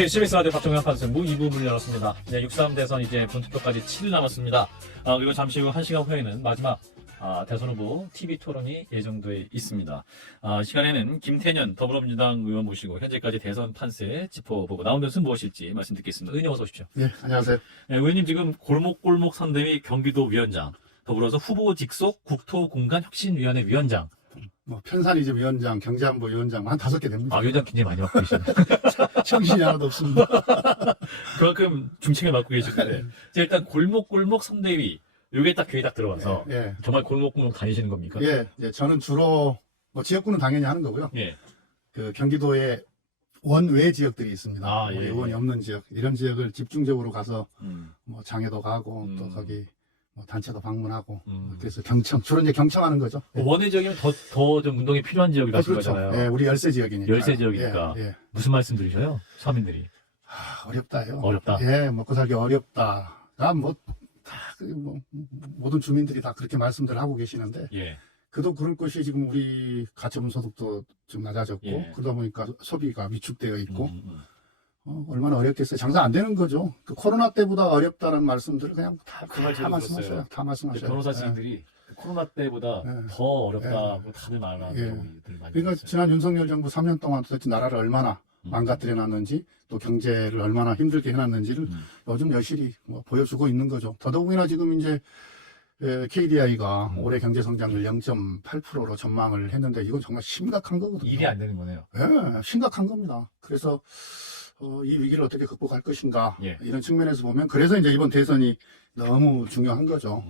네, CBS 라디오 박정현 판승부 2부 문을 열었습니다. 네, 6.3 대선 이제 본투표까지 7일 남았습니다. 그리고 잠시 후 1시간 후에는 마지막 대선 후보 TV 토론이 예정돼 있습니다. 시간에는 김태년 더불어민주당 의원 모시고 현재까지 대선 판세 짚어보고 나온 것은 무엇일지 말씀 듣겠습니다. 의원님 어서 오십시오. 네, 안녕하세요. 네, 의원님 지금 골목골목 선대위 경기도 위원장, 더불어서 후보 직속 국토공간혁신위원회 위원장. 뭐 편산이집 위원장, 경제안보 위원장 한 5개 됩니다. 위원장 굉장히 많이 맡고 계시네요. 정신이 하나도 없습니다. 그만큼 중책을 맡고 계시는데 일단 골목골목 선대위 이게 딱 귀에 딱 들어와서 예, 정말 골목골목 다니시는 겁니까? 예, 예, 저는 주로 뭐 지역구는 당연히 하는 거고요. 예. 그 경기도에 원외 지역들이 있습니다. 예, 우리 예. 의원이 없는 지역, 이런 지역을 집중적으로 가서 음. 뭐 장애도 가고 또 음. 거기 뭐 단체도 방문하고 음. 그래서 경청, 주로 이제 경청하는 거죠. 예. 원외 지역이면 더 좀 운동이 필요한 지역이라는 그렇죠. 거잖아요. 예, 우리 열세 지역이니까. 열세 지역이니까. 예, 예. 무슨 말씀 들으셔요? 서민들이. 어렵다요. 어렵다. 예, 먹고 살기 어렵다. 뭐 모든 주민들이 다 그렇게 말씀들 하고 계시는데 예. 그도 그럴 것이 지금 우리 가처분 소득도 좀 낮아졌고 예. 그러다 보니까 소비가 위축되어 있고 음. 얼마나 어렵겠어요. 장사 안 되는 거죠. 그 코로나 때보다 어렵다는 말씀들을 그냥 그 말 다 제가 말씀하셔요. 들었어요. 다 말씀하셔요. 변호사님들이 코로나 때보다 예. 더 어렵다고 다들 말하는 예. 경우들 많이 그러니까 있어요. 지난 윤석열 정부 3년 동안 도대체 나라를 얼마나 망가뜨려 놨는지 또 경제를 얼마나 힘들게 해놨는지를 요즘 여실히 뭐 보여주고 있는 거죠. 더더욱이나 지금 이제 KDI가 올해 경제 성장률 0.8%로 전망을 했는데 이건 정말 심각한 거거든요. 일이 안 되는 거네요. 예, 심각한 겁니다. 그래서 이 위기를 어떻게 극복할 것인가 예. 이런 측면에서 보면 그래서 이제 이번 대선이 너무 중요한 거죠.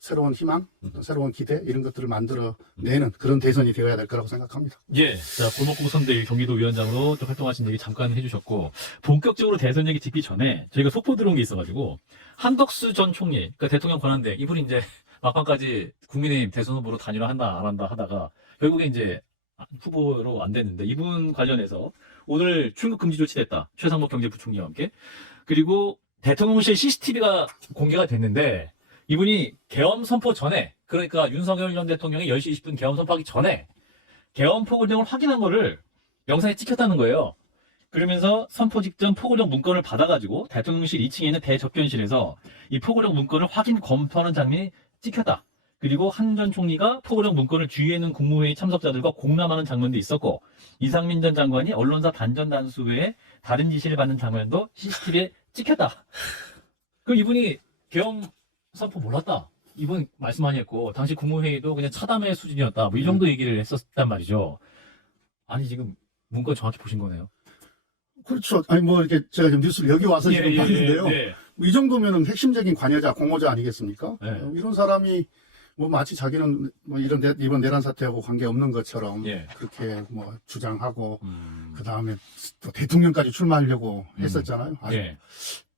새로운 희망, 또 새로운 기대 이런 것들을 만들어내는 그런 대선이 되어야 될 거라고 생각합니다. 예. 자, 골목골목 선대위 경기도 위원장으로 또 활동하신 얘기 잠깐 해주셨고, 본격적으로 대선 얘기 듣기 전에 저희가 속보 들어온 게 있어가지고, 한덕수 전 총리, 그러니까 대통령 권한대, 이분이 이제 막판까지 국민의힘 대선 후보로 단일화한다, 안 한다 하다가, 결국에 이제 후보로 안 됐는데, 이분 관련해서 오늘 출국 금지 조치됐다. 최상목 경제부총리와 함께. 그리고 대통령실 CCTV가 공개가 됐는데, 이분이 계엄 선포 전에, 그러니까 윤석열 전 대통령이 10시 20분 계엄 선포하기 전에 계엄 포고령을 확인한 거를 영상에 찍혔다는 거예요. 그러면서 선포 직전 포고령 문건을 받아가지고 대통령실 2층에 있는 대접견실에서 이 포고령 문건을 확인 검토하는 장면이 찍혔다. 그리고 한 전 총리가 포고령 문건을 주위에 있는 국무회의 참석자들과 공람하는 장면도 있었고, 이상민 전 장관이 언론사 단전 단수 외에 다른 지시를 받는 장면도 CCTV에 찍혔다. 그럼 이분이 계엄 선포 몰랐다. 이분 말씀 많이 했고, 당시 국무회의도 그냥 차담의 수준이었다. 뭐 이 정도 얘기를 했었단 말이죠. 아니, 지금 문건 정확히 보신 거네요. 그렇죠. 아니 뭐 이렇게 제가 지금 뉴스를 여기 와서 지금 봤는데요. 예. 이 정도면은 핵심적인 관여자, 공모자 아니겠습니까? 네. 이런 사람이 뭐 마치 자기는 뭐 이번 내란 사태하고 관계 없는 것처럼 예. 그렇게 뭐 주장하고 그 다음에 또 대통령까지 출마하려고 했었잖아요. 아주 예.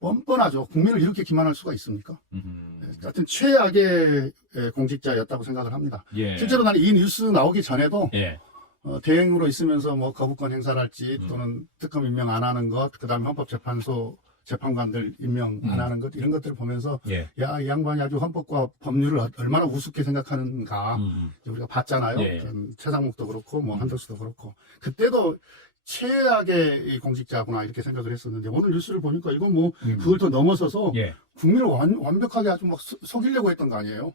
뻔뻔하죠. 국민을 이렇게 기만할 수가 있습니까? 하여튼 최악의 공직자였다고 생각을 합니다. 예. 실제로 나는 이 뉴스 나오기 전에도 예. 대행으로 있으면서 뭐 거부권 행사를 할지 또는 특검 임명 안 하는 것, 그 다음에 헌법재판소 재판관들 임명 안 하는 것, 이런 것들을 보면서 예. 야, 이 양반이 아주 헌법과 법률을 얼마나 우습게 생각하는가 우리가 봤잖아요. 예. 최상목도 그렇고 뭐 한덕수도 그렇고 그때도 최악의 이 공직자구나 이렇게 생각을 했었는데 오늘 뉴스를 보니까 이건 뭐 그걸 더 넘어서서 예. 국민을 완벽하게 아주 막 속이려고 했던 거 아니에요?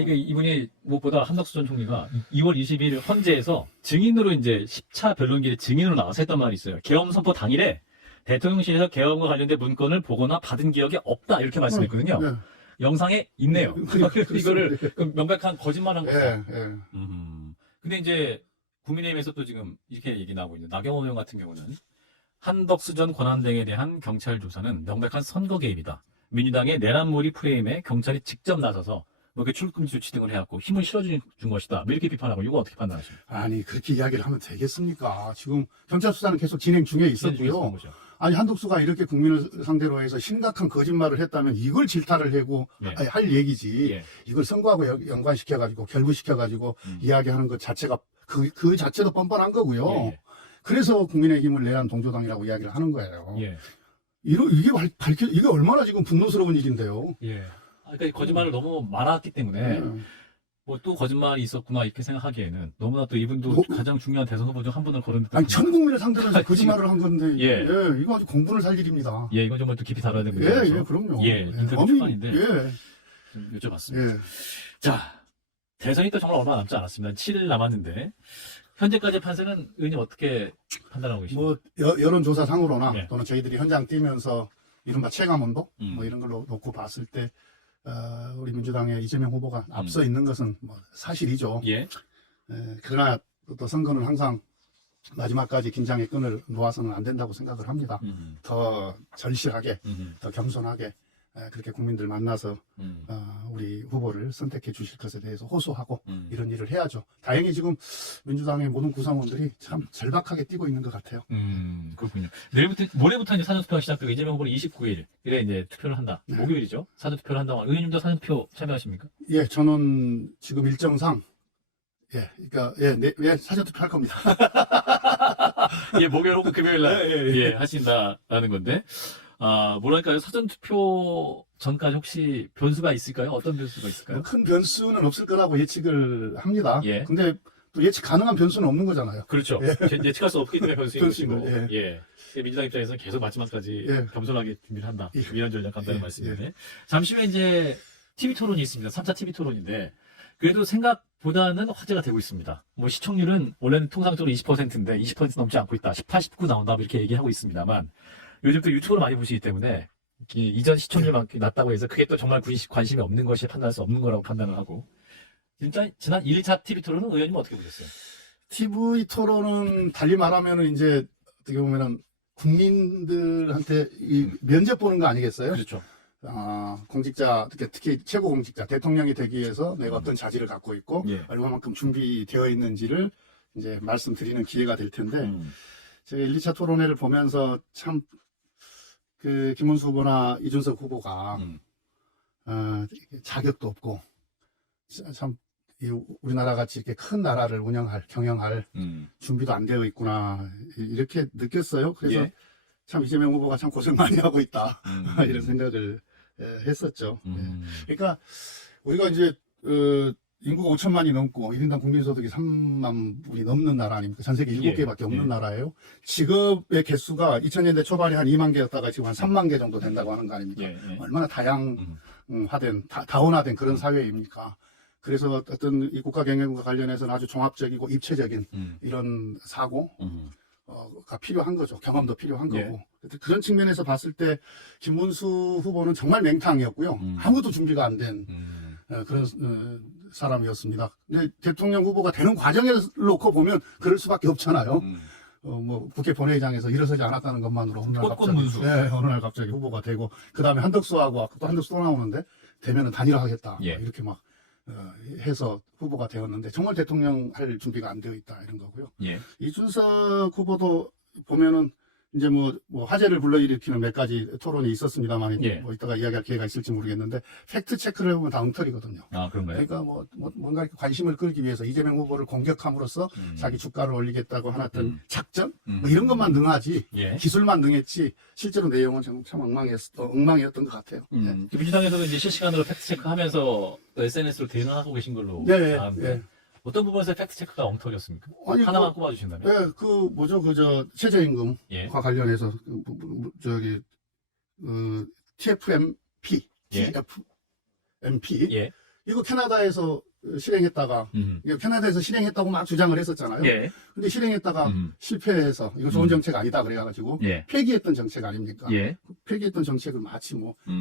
이게 이분이 무엇보다 한덕수 전 총리가 2월 20일 헌재에서 증인으로 이제 10차 변론기에 증인으로 나와서 했던 말이 있어요. 계엄 선포 당일에 대통령실에서 계엄과 관련된 문건을 보거나 받은 기억이 없다 이렇게 말씀했거든요. 네. 영상에 있네요. 그래서 이거를 그렇습니다. 명백한 거짓말한 거죠. 예, 예. 근데 이제 국민의힘에서 또 지금 이렇게 얘기 나오고 있는 나경원 의원 같은 경우는 한덕수 전 권한대행에 대한 경찰 조사는 명백한 선거 개입이다. 민주당의 내란몰이 프레임에 경찰이 직접 나서서 뭐 이렇게 출금지 조치 등을 해갖고 힘을 실어준 것이다. 뭐 이렇게 비판하고 이거 어떻게 판단하십니까? 아니 그렇게 이야기를 하면 되겠습니까? 지금 경찰 수사는 계속 진행 중에 있었고요. 아니 한덕수가 이렇게 국민을 상대로 해서 심각한 거짓말을 했다면 이걸 질타를 하고 예. 할 얘기지. 예. 이걸 선거하고 연관시켜가지고 결부시켜가지고 이야기하는 것 자체가 그 자체도 뻔뻔한 거고요. 예. 그래서 국민의힘을 내란 동조당이라고 이야기를 하는 거예요. 예. 이게 얼마나 지금 분노스러운 일인데요. 예. 그러니까 거짓말을 너무 많았기 때문에 뭐 또 거짓말이 있었구나 이렇게 생각하기에는 너무나 또 이분도 뭐- 가장 중요한 대선 후보 중 한 분을 거론했다. 아니 전 국민을 상대로 해서 거짓말을 한 건데 예. 이거 아주 공분을 살 일입니다. 예, 이건 정말 또 깊이 다뤄야 되는 예, 문제라서 예, 그럼요. 예, 인터뷰 어미- 초반인데 예, 좀 여쭤봤습니다. 예. 자, 대선이 또 정말 얼마 남지 않았습니다. 7일 남았는데 현재까지 판세는 의원님 어떻게 판단하고 계십니까? 뭐 여론조사 상으로나 네. 또는 저희들이 현장 뛰면서 이른바 체감온도 음. 뭐 이런 걸로 놓고 봤을 때 우리 민주당의 이재명 후보가 앞서 있는 것은 뭐 사실이죠. 예, 그러나 또 선거는 항상 마지막까지 긴장의 끈을 놓아서는 안 된다고 생각을 합니다. 더 절실하게, 더 겸손하게 그렇게 국민들 만나서 우리 후보를 선택해 주실 것에 대해서 호소하고 이런 일을 해야죠. 다행히 지금 민주당의 모든 구성원들이 참 절박하게 뛰고 있는 것 같아요. 그렇군요. 모레부터 이제 사전투표가 시작되고 이재명 후보는 29일 이래 이제 투표를 한다. 네. 목요일이죠. 사전투표를 한다고. 의원님도 사전투표 참여하십니까? 예, 저는 지금 일정상 사전투표 할 겁니다. 예, 목요일 혹은 금요일 날 예, 예, 예. 하신다라는 건데. 뭐랄까요? 사전투표 전까지 혹시 변수가 있을까요? 어떤 변수가 있을까요? 뭐 큰 변수는 없을 거라고 예측을 합니다. 예. 근데 또 예측 가능한 변수는 없는 거잖아요. 그렇죠. 예측할 수 없기 때문에 변수인 변수인 것이고. 거죠. 예. 민주당 입장에서는 계속 마지막까지 예. 겸손하게 준비를 한다. 예. 이런 전략 간다는 예. 말씀인데. 잠시 후에 이제 TV 토론이 있습니다. 3차 TV 토론인데. 그래도 생각보다는 화제가 되고 있습니다. 뭐 시청률은 원래는 통상적으로 20%인데 20% 넘지 않고 있다. 18, 19 나온다. 뭐 이렇게 얘기하고 있습니다만 요즘 또 유튜브를 많이 보시기 때문에 이전 시청률만큼 낮다고 해서 그게 또 정말 관심이 없는 것이 판단할 수 없는 거라고 판단을 하고. 진짜 지난 1, 2차 TV 토론은 의원님 어떻게 보셨어요? TV 토론은 달리 말하면은 이제 어떻게 보면은 국민들한테 이 면접 보는 거 아니겠어요? 그렇죠. 공직자, 특히 최고 공직자, 대통령이 되기 위해서 내가 어떤 자질을 갖고 있고, 예. 얼마만큼 준비되어 있는지를 이제 말씀드리는 기회가 될 텐데, 제가 1, 2차 토론회를 보면서 참, 김문수 후보나 이준석 후보가, 자격도 없고, 참, 우리나라 같이 이렇게 큰 나라를 경영할 준비도 안 되어 있구나, 이렇게 느꼈어요. 그래서 예. 참 이재명 후보가 참 고생 많이 하고 있다. 이런 생각을 했었죠. 그러니까 우리가 이제 인구가 5천만이 넘고 1인당 국민소득이 3만 불이 넘는 나라 아닙니까? 전 세계 7개밖에 없는 예. 나라예요. 직업의 개수가 2000년대 초반에 한 2만 개였다가 지금 한 3만 개 정도 된다고 하는 거 아닙니까? 예. 얼마나 다양화된, 다원화된 그런 사회입니까? 그래서 어떤 이 국가 경영과 관련해서는 아주 종합적이고 입체적인 이런 사고, 가 필요한 거죠. 경험도 필요한 예. 거고. 그런 측면에서 봤을 때 김문수 후보는 정말 맹탕이었고요. 아무도 준비가 안 된 그런 사람이었습니다. 근데 대통령 후보가 되는 과정을 놓고 보면 그럴 수밖에 없잖아요. 뭐 국회 본회의장에서 일어서지 않았다는 것만으로 어느 날 꽃꽃 문수. 어느 날 갑자기 후보가 되고 그 다음에 한덕수하고 또 한덕수 또 나오는데 되면은 단일화하겠다. 예. 이렇게 막 해서 후보가 되었는데 정말 대통령 할 준비가 안 되어 있다 이런 거고요. 예. 이준석 후보도 보면은 이제 뭐 화제를 불러일으키는 몇 가지 토론이 있었습니다만 예. 뭐 이따가 이야기할 기회가 있을지 모르겠는데 팩트 체크를 해보면 다 엉터리거든요. 그런가요? 그러니까 뭔가 이렇게 관심을 끌기 위해서 이재명 후보를 공격함으로써 자기 주가를 올리겠다고 하는 어떤 작전 뭐 이런 것만 능하지 예. 기술만 능했지 실제로 내용은 참 엉망이었던 것 같아요. 민주당에서도 이제 실시간으로 팩트체크하면서 SNS로 대응하고 계신 걸로 네, 아는데 예. 어떤 부분에서 팩트체크가 엉터리였습니까? 아니, 하나만 꼽아주신다면? 네, 최저임금과 예. 관련해서 TFMP, 예. TFMP 예. 이거 캐나다에서 실행했다가 이거 캐나다에서 실행했다고 막 주장을 했었잖아요. 예. 근데 실행했다가 실패해서 이거 좋은 정책 아니다 그래가지고 예. 폐기했던 정책 아닙니까? 예. 폐기했던 정책을 마치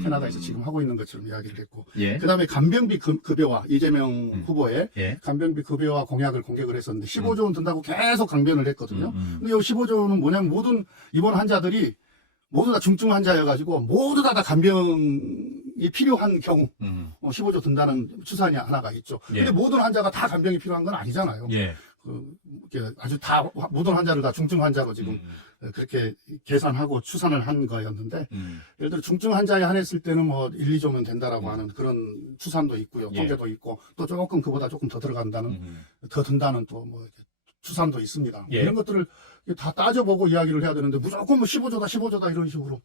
캐나다에서 지금 하고 있는 것처럼 이야기를 했고 예. 그다음에 간병비 급여와 이재명 후보의 예. 간병비 급여와 공약을 공격을 했었는데 15조 원 든다고 계속 강변을 했거든요. 음. 근데 이 15조 원은 뭐냐면 모든 입원 환자들이 모두 다 중증 환자여가지고 모두 다 간병이 필요한 경우 15조 든다는 추산이 하나가 있죠. 예. 근데 모든 환자가 다 간병이 필요한 건 아니잖아요. 예. 이렇게 아주 다 모든 환자를 다 중증 환자로 지금 그렇게 계산하고 추산을 한 거였는데 예를 들어 중증 환자에 한했을 때는 뭐 1, 2조면 된다라고 하는 그런 추산도 있고요. 예. 통계도 있고 또 조금 그보다 조금 더 들어간다는 더 든다는 또 뭐 추산도 있습니다. 예. 이런 것들을 다 따져보고 이야기를 해야 되는데 무조건 뭐 15조다 이런 식으로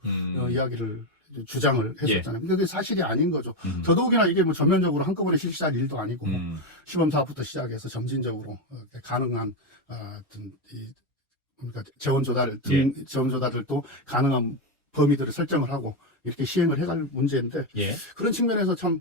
이야기를 주장을 했었잖아요. 근데 그게 사실이 아닌 거죠. 음. 더더욱이나 이게 뭐 전면적으로 한꺼번에 실시할 일도 아니고 시범 사업부터 시작해서 점진적으로 가능한 어떤 그러니까 재원 조달들도 가능한 범위들을 설정을 하고 이렇게 시행을 해갈 문제인데 예. 그런 측면에서 참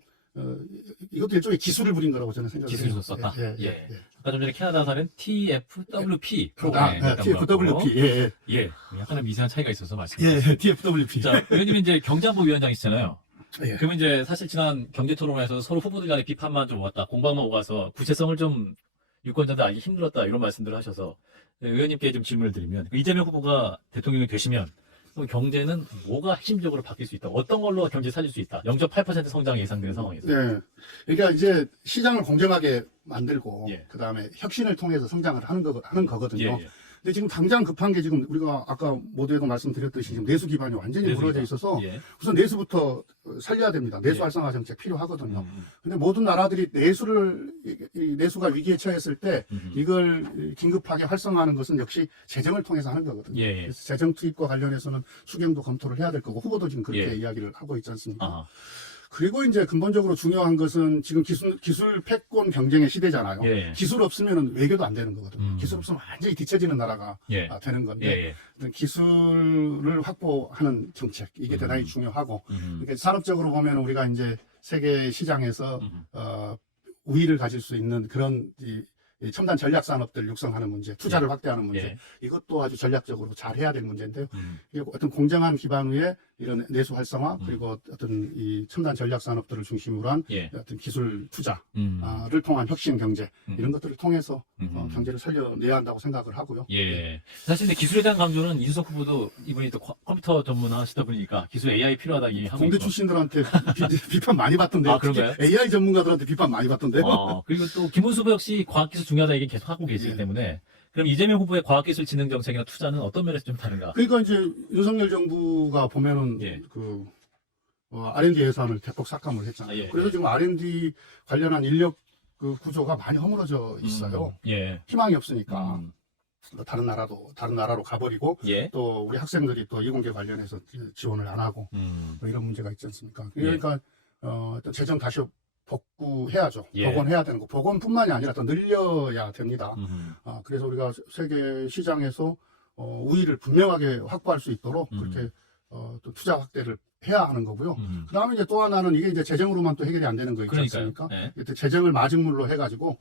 이것도 일종의 기술을 부린 거라고 저는 생각해요. 기술을 썼다. 예. 아까 좀 전에 캐나다사는 TFWP 아, 프로그램. TFWP. 예. 예. 약간의 미세한 차이가 있어서 말씀드립니다. 예, TFWP. 자, 의원님이 이제 경제안보 위원장이시잖아요. 예. 그러면 이제 사실 지난 경제토론회에서 서로 후보들 간의 비판만 좀 오갔다, 공방만 오가서 구체성을 좀 유권자들 알기 힘들었다 이런 말씀들을 하셔서 의원님께 좀 질문을 드리면 이재명 후보가 대통령이 되시면 그럼 경제는 뭐가 핵심적으로 바뀔 수 있다? 어떤 걸로 경제 살릴 수 있다? 0.8% 성장이 예상되는 상황에서. 네. 그러니까 이제 시장을 공정하게 만들고 예. 그다음에 혁신을 통해서 성장을 하는 거거든요. 예. 근데 지금 당장 급한 게 지금 우리가 아까 모두에도 말씀드렸듯이 지금 내수 기반이 완전히 내수 무너져 기반. 있어서 예. 우선 내수부터 살려야 됩니다. 내수 예. 활성화 정책 필요하거든요. 음. 근데 모든 나라들이 이 내수가 위기에 처했을 때 이걸 긴급하게 활성화하는 것은 역시 재정을 통해서 하는 거거든요. 예. 그래서 재정 투입과 관련해서는 수경도 검토를 해야 될 거고 후보도 지금 그렇게 예. 이야기를 하고 있지 않습니까? 아. 그리고 이제 근본적으로 중요한 것은 지금 기술 패권 경쟁의 시대잖아요. 예. 기술 없으면 외교도 안 되는 거거든요. 음. 기술 없으면 완전히 뒤처지는 나라가 예. 되는 건데 예. 어떤 기술을 확보하는 정책 이게 대단히 중요하고 그러니까 산업적으로 보면 우리가 이제 세계 시장에서 우위를 가질 수 있는 그런 이 첨단 전략 산업들 육성하는 문제, 투자를 확대하는 문제, 예. 이것도 아주 전략적으로 잘 해야 될 문제인데요. 음. 이게 어떤 공정한 기반 위에 이런 내수 활성화 그리고 어떤 이 첨단 전략 산업들을 중심으로 한 예. 어떤 기술 투자를 음. 통한 혁신 경제 이런 것들을 통해서 경제를 살려내야 한다고 생각을 하고요. 예. 사실 근데 기술에 대한 강조는 이준석 후보도 이분이 또 컴퓨터 전문하시다 보니까 기술 AI 필요하다 얘기하고 공대 있고. 출신들한테 비판 많이 받던데요. 아, 그런가요? 특히 AI 전문가들한테 비판 많이 받던데요. 그리고 또 김문수 후보 역시 과학기술 중요하다 얘기 계속 하고 계시기 예. 때문에 그럼 이재명 후보의 과학기술 진흥 정책이나 투자는 어떤 면에서 좀 다른가? 그러니까 이제 윤석열 정부가 보면은 예. R&D 예산을 대폭 삭감을 했잖아요. 예, 그래서 예. 지금 R&D 관련한 인력 그 구조가 많이 허물어져 있어요. 예. 희망이 없으니까 음. 다른 나라로 가버리고 예. 또 우리 학생들이 또 이공계 관련해서 지원을 안 하고 뭐 이런 문제가 있지 않습니까? 그러니까 어떤 재정 다시 복구해야죠. 예. 복원해야 되는 거. 복원뿐만이 아니라 더 늘려야 됩니다. 그래서 우리가 세계 시장에서 우위를 분명하게 확보할 수 있도록 그렇게 또 투자 확대를 해야 하는 거고요. 그 다음에 이제 또 하나는 이게 이제 재정으로만 또 해결이 안 되는 거 있지 그러니까요. 않습니까? 예. 이때 재정을 마중물로 해가지고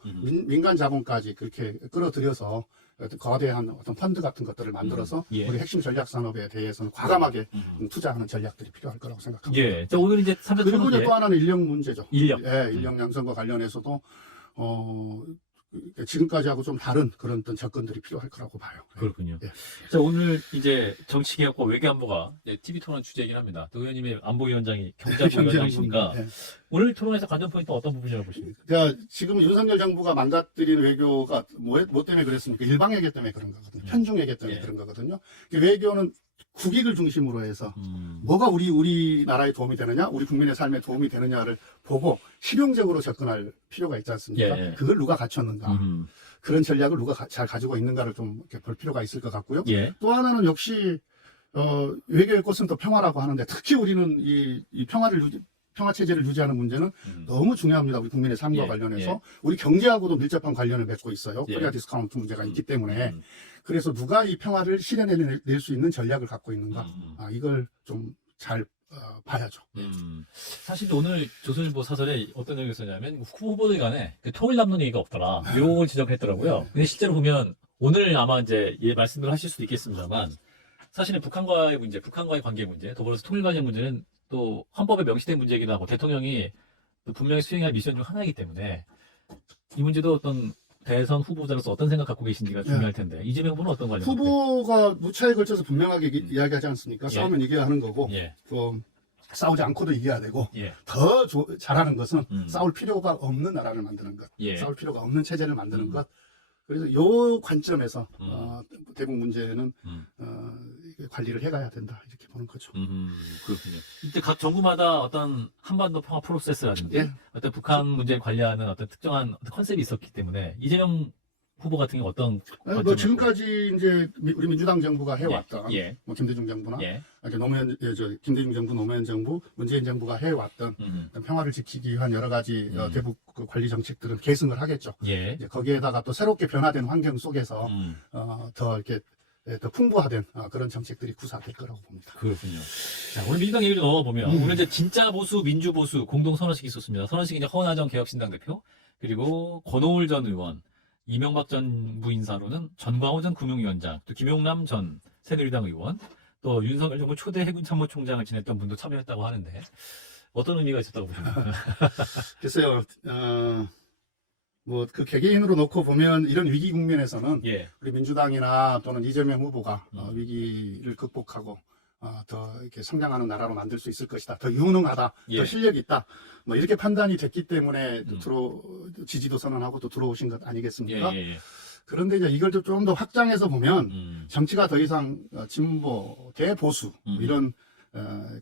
민간 자본까지 그렇게 끌어들여서 어떤 거대한 어떤 펀드 같은 것들을 만들어서 예. 우리 핵심 전략 산업에 대해서는 과감하게 투자하는 전략들이 필요할 거라고 생각합니다. 예. 자, 오늘 이제 3차 그리고 토론 이제 또 하나는 인력 문제죠. 인력. 예, 인력 양성과 관련해서도 지금까지하고 좀 다른 그런 어떤 접근들이 필요할 거라고 봐요. 그렇군요. 예. 자, 오늘 이제 정치개혁과 외교안보가 TV 토론 주제이긴 합니다. 또 의원님의 안보위원장이 경제안보 위원장이시니까 예. 오늘 토론에서 관전 포인트 어떤 부분이라고 보십니까? 그러니까 지금 윤석열 정부가 망가뜨린 외교가 뭐 때문에 그랬습니까? 일방외교 때문에 그런 거거든요. 편중외교 때문에 예. 그런 거거든요. 외교는 국익을 중심으로 해서 음. 뭐가 우리나라에 도움이 되느냐, 우리 국민의 삶에 도움이 되느냐를 보고 실용적으로 접근할 필요가 있지 않습니까? 예. 그걸 누가 갖췄는가, 음. 그런 전략을 누가 잘 가지고 있는가를 좀 이렇게 볼 필요가 있을 것 같고요. 예. 또 하나는 역시 외교의 꽃은 또 평화라고 하는데 특히 우리는 이 평화 체제를 유지하는 문제는 너무 중요합니다. 우리 국민의 삶과 예, 관련해서 예. 우리 경제하고도 밀접한 관련을 맺고 있어요. 예. 코리아 디스카운트 문제가 있기 때문에 음. 그래서 누가 이 평화를 실현해낼 수 있는 전략을 갖고 있는가, 이걸 좀 잘 봐야죠. 사실 오늘 조선일보 사설에 어떤 내용이 있었냐면 후보들 간에 그 통일 담론 얘기가 없더라. 이걸 지적했더라고요. 근데 실제로 보면 오늘 아마 이제 말씀을 하실 수도 있겠습니다만 사실은 북한과의 문제, 북한과의 관계 문제, 더불어서 통일 관련 문제는 또 헌법에 명시된 문제이기도 하고 대통령이 또 분명히 수행할 미션 중 하나이기 때문에 이 문제도 어떤 대선 후보자로서 어떤 생각 갖고 계신지가 중요할 텐데 이재명 후보는 어떤 관련? 후보가 무차에 걸쳐서 분명하게 이야기하지 않습니까? 예. 싸우면 이겨야 하는 거고 예. 싸우지 않고도 이겨야 되고 예. 더 잘하는 것은 싸울 필요가 없는 나라를 만드는 것, 예. 싸울 필요가 없는 체제를 만드는 것. 그래서 요 관점에서 대북 문제는 이게 관리를 해가야 된다 이렇게 보는 거죠. 그렇군요. 이때 각 정부마다 어떤 한반도 평화 프로세스라든지 예. 어떤 북한 문제를 관리하는 어떤 특정한 컨셉이 있었기 때문에 이재명 후보 같은 경우 어떤 뭐 관점으로? 지금까지 이제 우리 민주당 정부가 해왔던 예. 뭐 김대중 정부나 예. 이렇게 김대중 정부, 노무현 정부, 문재인 정부가 해왔던 평화를 지키기 위한 여러 가지 대북 그 관리 정책들은 계승을 하겠죠. 예. 이제 거기에다가 또 새롭게 변화된 환경 속에서 더 이렇게 더 풍부화된 그런 정책들이 구사될 거라고 봅니다. 그렇군요. 자, 오늘 민주당 얘기를 넣어보면, 오늘 이제 진짜 보수, 민주 보수 공동 선언식이 있었습니다. 선언식이 이제 허나정 개혁신당 대표, 그리고 권오을 전 의원, 이명박 전부 인사로는 전광호 전 금융위원장, 또 김용남 전 새누리당 의원, 또 윤석열 정부 초대 해군참모총장을 지냈던 분도 참여했다고 하는데, 어떤 의미가 있었다고 보십니까? 글쎄요, 뭐 그 개개인으로 놓고 보면 이런 위기 국면에서는 예. 우리 민주당이나 또는 이재명 후보가 위기를 극복하고 더 이렇게 성장하는 나라로 만들 수 있을 것이다. 더 유능하다. 예. 더 실력이 있다. 뭐 이렇게 판단이 됐기 때문에 지지도 선언하고 또 들어오신 것 아니겠습니까? 예. 그런데 이제 이걸 좀 더 확장해서 보면 정치가 더 이상 진보, 대보수 이런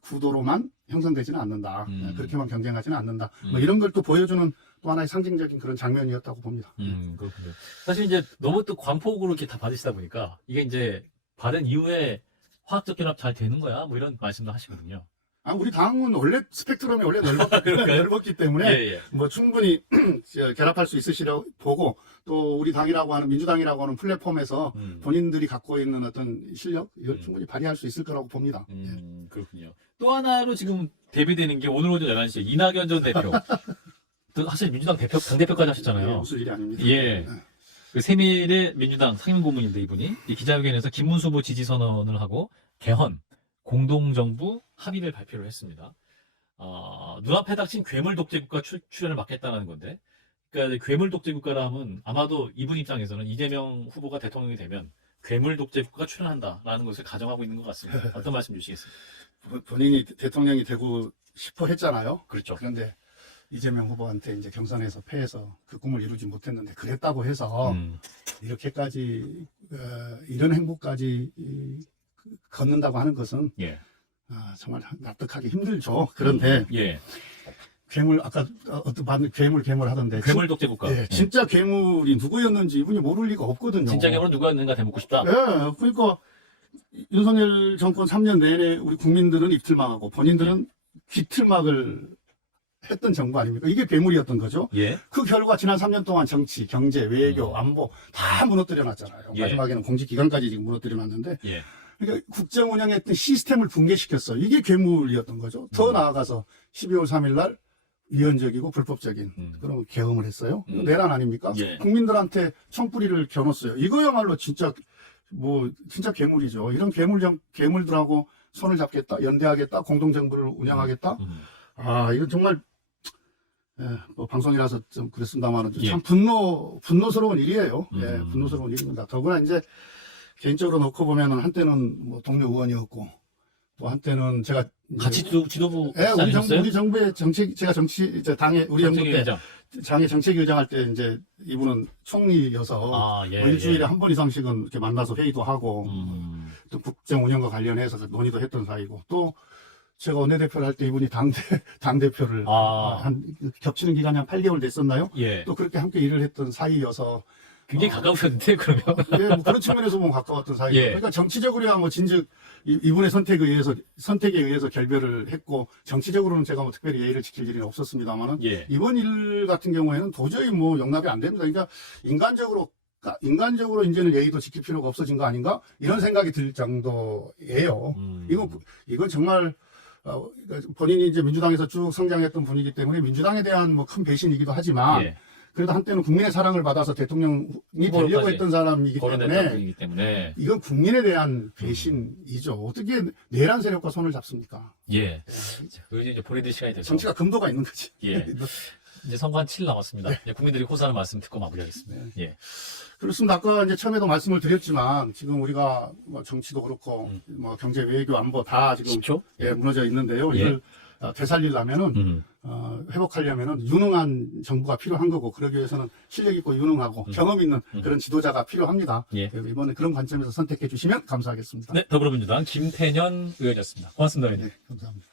구도로만 형성되지는 않는다. 그렇게만 경쟁하지는 않는다. 뭐 이런 걸 또 보여주는 또 하나의 상징적인 그런 장면이었다고 봅니다. 그렇군요. 사실 이제 너무 또 관폭으로 이렇게 다 받으시다 보니까 이게 이제 받은 이후에 화학적 결합 잘 되는 거야? 뭐 이런 말씀도 하시거든요. 우리 당은 원래 스펙트럼이 원래 그럴까요? 넓었기 때문에 예. 뭐 충분히 결합할 수 있으시라고 보고 또 우리 당이라고 하는 민주당이라고 하는 플랫폼에서 본인들이 갖고 있는 어떤 실력 이걸 충분히 발휘할 수 있을 거라고 봅니다. 그렇군요. 또 하나로 지금 대비되는 게 오늘 오전 11시에 이낙연 전 대표. 또 사실 민주당 대표, 당대표까지 하셨잖아요. 웃을 일이 아닙니다. 예. 그 세밀의 민주당 상임고문인데 이분이 이 기자회견에서 김문수 후보 지지 선언을 하고 개헌, 공동정부 합의를 발표를 했습니다. 눈앞에 닥친 괴물 독재국가 출현을 막겠다는 건데, 그러니까 괴물 독재국가라 하면 아마도 이분 입장에서는 이재명 후보가 대통령이 되면 괴물 독재국가가 출현한다라는 것을 가정하고 있는 것 같습니다. 어떤 말씀 주시겠습니까? 본인이 대통령이 되고 싶어 했잖아요. 그렇죠. 그런데 이재명 후보한테 이제 경선에서 패해서 그 꿈을 이루지 못했는데 그랬다고 해서 이렇게까지 이런 행보까지 걷는다고 하는 것은 예. 정말 납득하기 힘들죠. 그런데 예. 괴물 아까 어떤 반 괴물 하던데 괴물 독재국가. 예, 진짜 괴물이 누구였는지 이분이 모를 리가 없거든요. 진짜 괴물은 누구였는가 대묻고 싶다. 예, 그러니까 윤석열 정권 3년 내내 우리 국민들은 입틀막하고 본인들은 귀틀막을 했던 정부 아닙니까? 이게 괴물이었던 거죠. 예. 그 결과 지난 3년 동안 정치, 경제, 외교, 안보 다 무너뜨려 놨잖아요. 예. 마지막에는 공직기관까지 지금 무너뜨려 놨는데 예. 그러니까 국정 운영했던 시스템을 붕괴시켰어요. 이게 괴물이었던 거죠. 더 나아가서 12월 3일 날 위헌적이고 불법적인 그런 계엄을 했어요. 내란 아닙니까? 예. 국민들한테 총뿌리를 겨눴어요. 이거야말로 진짜 괴물이죠. 이런 괴물들하고 손을 잡겠다, 연대하겠다, 공동정부를 운영하겠다. 이건 정말 뭐 방송이라서 좀 그랬습니다만 예. 참 분노스러운 일이에요. 예, 분노스러운 일입니다. 더구나 이제 개인적으로 놓고 보면은 한때는 뭐 동료 의원이었고 또 한때는 제가 같이 지도부 예, 우리 정부의 제가 당의 우리 정부 때 장애 정책위 의장 할 때 이제 이분은 총리여서 예, 뭐 일주일에 한 번 이상씩은 이렇게 만나서 회의도 하고 또 국정 운영과 관련해서 논의도 했던 사이고 또 제가 원내대표를 할 때 이분이 당대표를 겹치는 기간이 한 8개월 됐었나요? 예. 또 그렇게 함께 일을 했던 사이여서 굉장히 가까우셨는데 그러면 예, 뭐 그런 측면에서 보면 가까웠던 사이. 예. 그러니까 정치적으로야 뭐 진즉 이분의 선택에 의해서 결별을 했고 정치적으로는 제가 뭐 특별히 예의를 지킬 일이 없었습니다만은 예. 이번 일 같은 경우에는 도저히 뭐 용납이 안 됩니다. 그러니까 인간적으로 이제는 예의도 지킬 필요가 없어진 거 아닌가 이런 생각이 들 정도예요. 이건 정말 본인이 이제 민주당에서 쭉 성장했던 분이기 때문에 민주당에 대한 뭐 큰 배신이기도 하지만 예. 그래도 한때는 국민의 사랑을 받아서 대통령이 되려고 했던 사람이기 때문에 이건 국민에 대한 배신이죠. 어떻게 내란 세력과 손을 잡습니까? 예. 이제 보내드릴 시간이 돼서 정치가 금도가 있는 거지. 예. 이제 선거 한 7일 남았습니다. 이제 국민들이 호소하는 말씀 듣고 마무리하겠습니다. 예. 그렇습니다. 아까 이제 처음에도 말씀을 드렸지만 지금 우리가 뭐 정치도 그렇고 뭐 경제, 외교, 안보 다 지금 10초? 예, 무너져 있는데요. 예. 이걸 되살리려면은 회복하려면은 유능한 정부가 필요한 거고 그러기 위해서는 실력 있고 유능하고 경험 있는 그런 지도자가 필요합니다. 예. 그래서 이번에 그런 관점에서 선택해 주시면 감사하겠습니다. 네, 더불어민주당 김태년 의원이었습니다. 고맙습니다. 의원님. 네, 감사합니다.